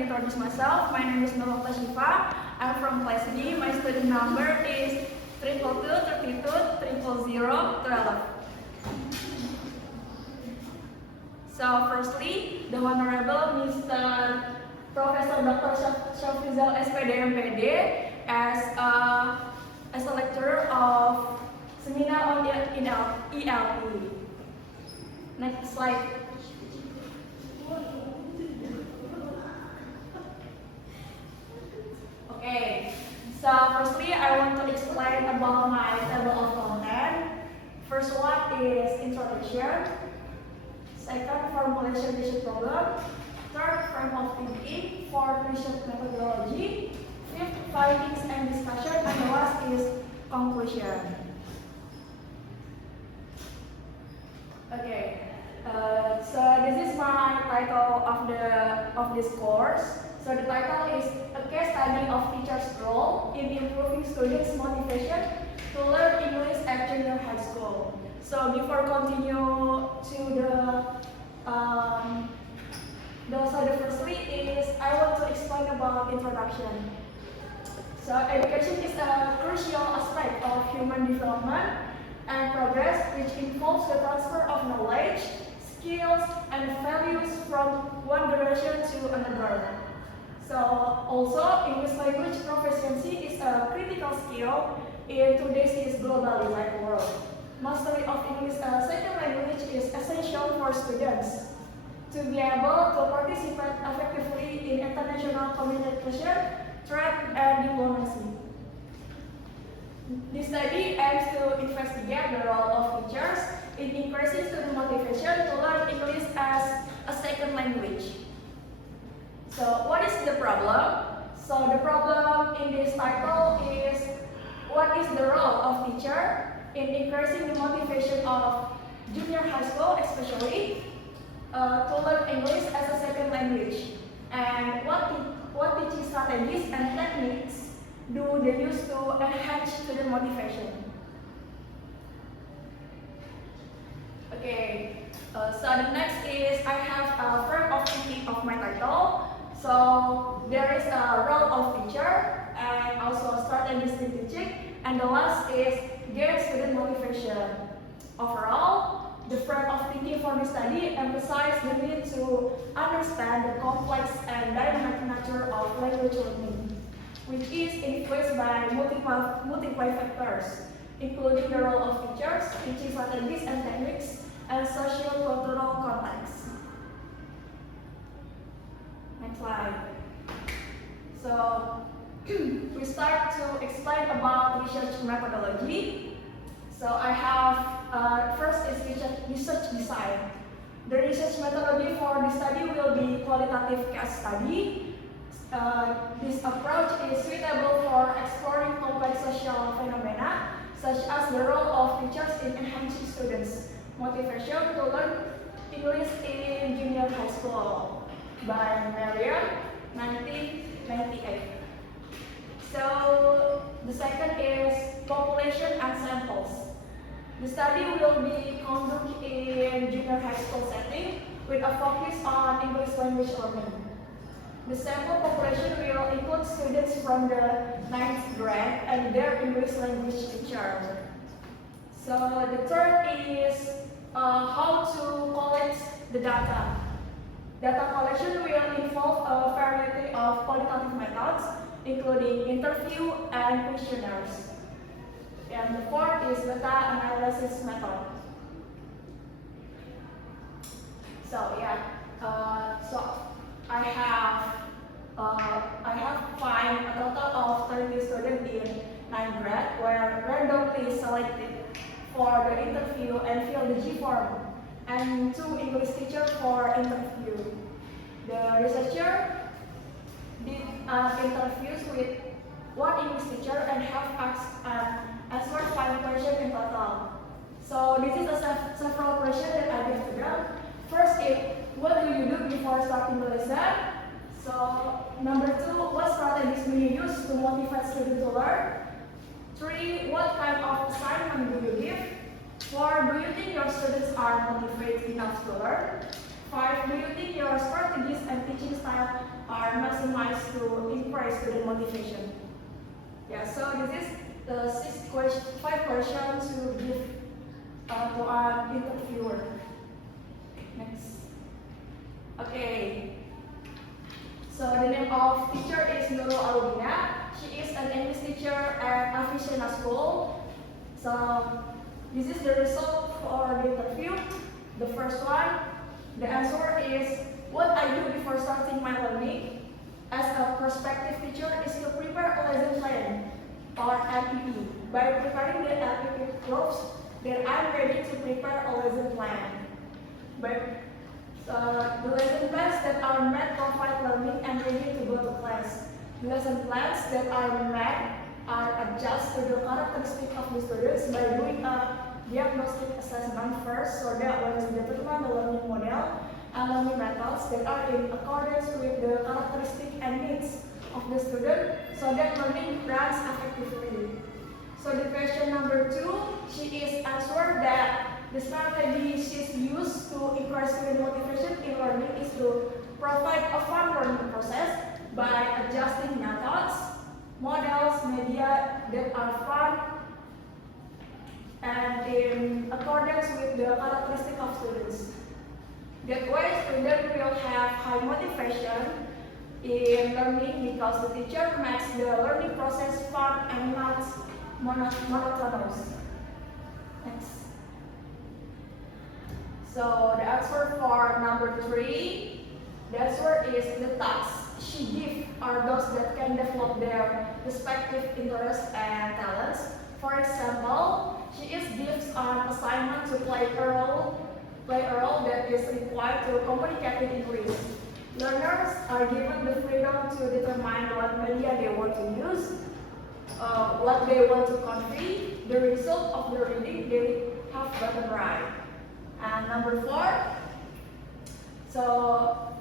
gonna introduce myself. My name is Nurul Ochtashifa. I'm from class D. My student number is 222 32 000 12. So firstly, the Honorable Mr. Professor Dr. Syafrizal S.Pd M.Pd as a lecturer of seminar on ELP. Next slide. Okay, so firstly I want to explain about my table of content. First one is introduction. Second, formulation research problem. Third, frame of thinking. Fourth, research methodology. Fifth, findings and discussion. And the last is conclusion. Okay, so this is my title of this course. So the title is a case study of teachers' role in improving students' motivation to learn English at junior high school. So before continue to the firstly is I want to explain about introduction. So education is a crucial aspect of human development and progress, which involves the transfer of knowledge, skills, and values from one generation to another. So also English language proficiency is a critical skill in today's globalized world. Mastery of English as a second language is essential for students to be able to participate effectively in international communication, trade, and diplomacy. This study aims to investigate the role of teachers in increasing student motivation to learn English as a second language. So what is the problem? So the problem in this title is what is the role of teacher in increasing the motivation of junior high school especially to learn English as a second language, and what teaching strategies and techniques do they use to enhance student motivation. Okay, so the next is I have a frame of thinking of my title. So there is a role of teacher and also strategies in teaching, and the last is gain student motivation. Overall, the frame of thinking for the study emphasizes the need to understand the complex and dynamic nature of language learning, which is influenced by multiple factors, including the role of teachers, teaching strategies and techniques, and socio-cultural context. Next slide. So we start to explain about research methodology. So I have first is research design. The research methodology for the study will be qualitative case study. This approach is suitable for exploring complex social phenomena such as the role of teachers in enhancing students' motivation to learn English in junior high school by Mariam, 1998. So the second is population and samples. The study will be conducted in junior high school setting with a focus on English language learning. The sample population will include students from the 9th grade and their English language teacher. So the third is how to collect the data. Data collection will involve a variety of qualitative methods, including interview and questionnaires. And the fourth is data analysis method. So so I have find a total of 30 students in 9th grade were randomly selected for the interview and fill the G form, and 2 English teachers for interview. The researcher did interviews with 1 English teacher and have asked answered 5 questions in total. So this is several questions that I give to them. First is, what do you do before starting the lesson? So number 2, what strategies do you use to motivate students to learn? 3, what kind of assignment do you give? 4, do you think your students are motivated enough to learn? 5, do you think your strategies and teaching style are maximized to increase student motivation. Yeah, so this is the 5 questions to give to our interviewer. Next. Okay. So the name of teacher is Nurul. She is an English teacher at Avicenna School. So this is the result for the interview. The first one, the answer is what I do before starting my learning as a prospective teacher is to prepare a lesson plan or M.Pd. By preparing the M.Pd proofs, then I'm ready to prepare a lesson plan. But the lesson plans that are met provide learning and ready to go to class. The lesson plans that are met are adjusted to the characteristics of the students by doing a diagnostic assessment first, so that one to determine the learning model and learning methods that are in accordance with the characteristics and needs of the student, so that learning runs effectively. So the question number 2, she is answered that the strategy she's used to increase student motivation in learning is to provide a fun learning process by adjusting methods, models, media that are fun and in accordance with the characteristics of students. That way, students will have high motivation in learning because the teacher makes the learning process fun and not monotonous. Next. So the answer for number 3, the answer is the tasks she gives are those that can develop their respective interests and talents. For example, she gives an assignment to play a role that is required to communicate in English. Learners are given the freedom to determine what media they want to use, what they want to convey, the result of the reading they have gotten right. And number 4, so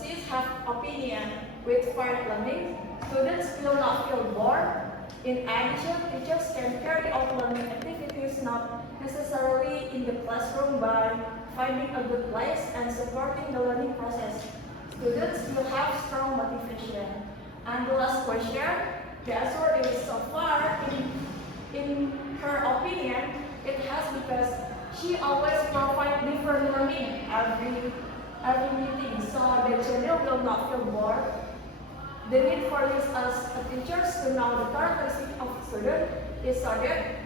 she's have opinion with quiet learning. Students will not feel bored. In addition, teachers can carry out learning activities not necessarily in the classroom by finding a good place and supporting the learning process. Students will have strong motivation. And the last question, the answer is so far, in her opinion, it has because she always provides different learning every meeting, so the children will not feel bored. The need for this as teachers to know the characteristics of students is so that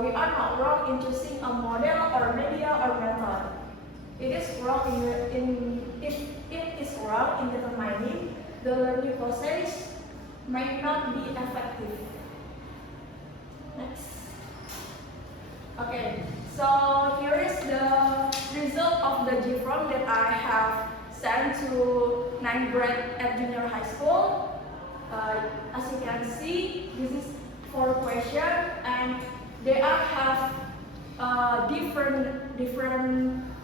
we are not wrong in choosing a model or media or method. It is wrong if it is wrong in determining the learning process may not be effective. Next. Okay, so here is the result of the GFROM that I have sent to 9th grade at junior high school. As you can see, this is 4 questions and they all have different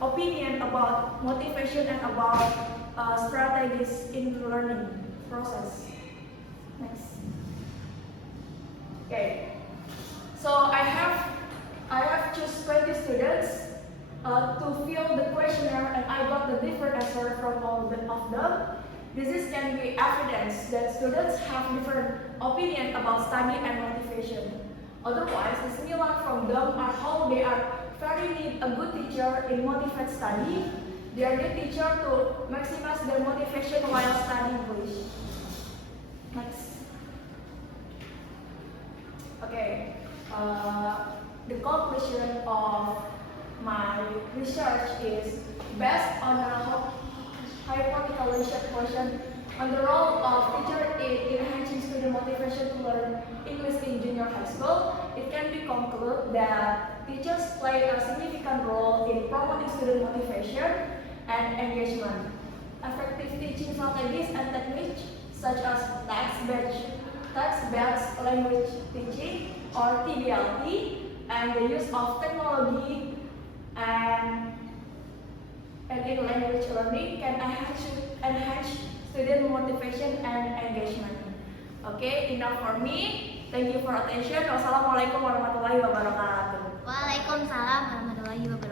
opinion about motivation and about strategies in the learning process. Next. Okay, so I have choose 20 students to fill the questionnaire, and I got the different answer from all of them. This can be evidence that students have different opinion about study and motivation. Otherwise, the similar from them are how they are very need a good teacher in motivate study. They are the teacher to maximize their motivation while studying English. Next. Okay. The conclusion of my research is based on a hypothetical research question on the role of teacher in enhancing student motivation to learn English in junior high school. It can be concluded that teachers play a significant role in promoting student motivation and engagement. Effective teaching strategies and techniques such as text-based language teaching or TBLT, and the use of technology and in language learning can enhance student motivation and engagement. Okay, enough for me. Thank you for attention. Wassalamualaikum warahmatullahi wabarakatuh. Waalaikumsalam warahmatullahi wabarakatuh.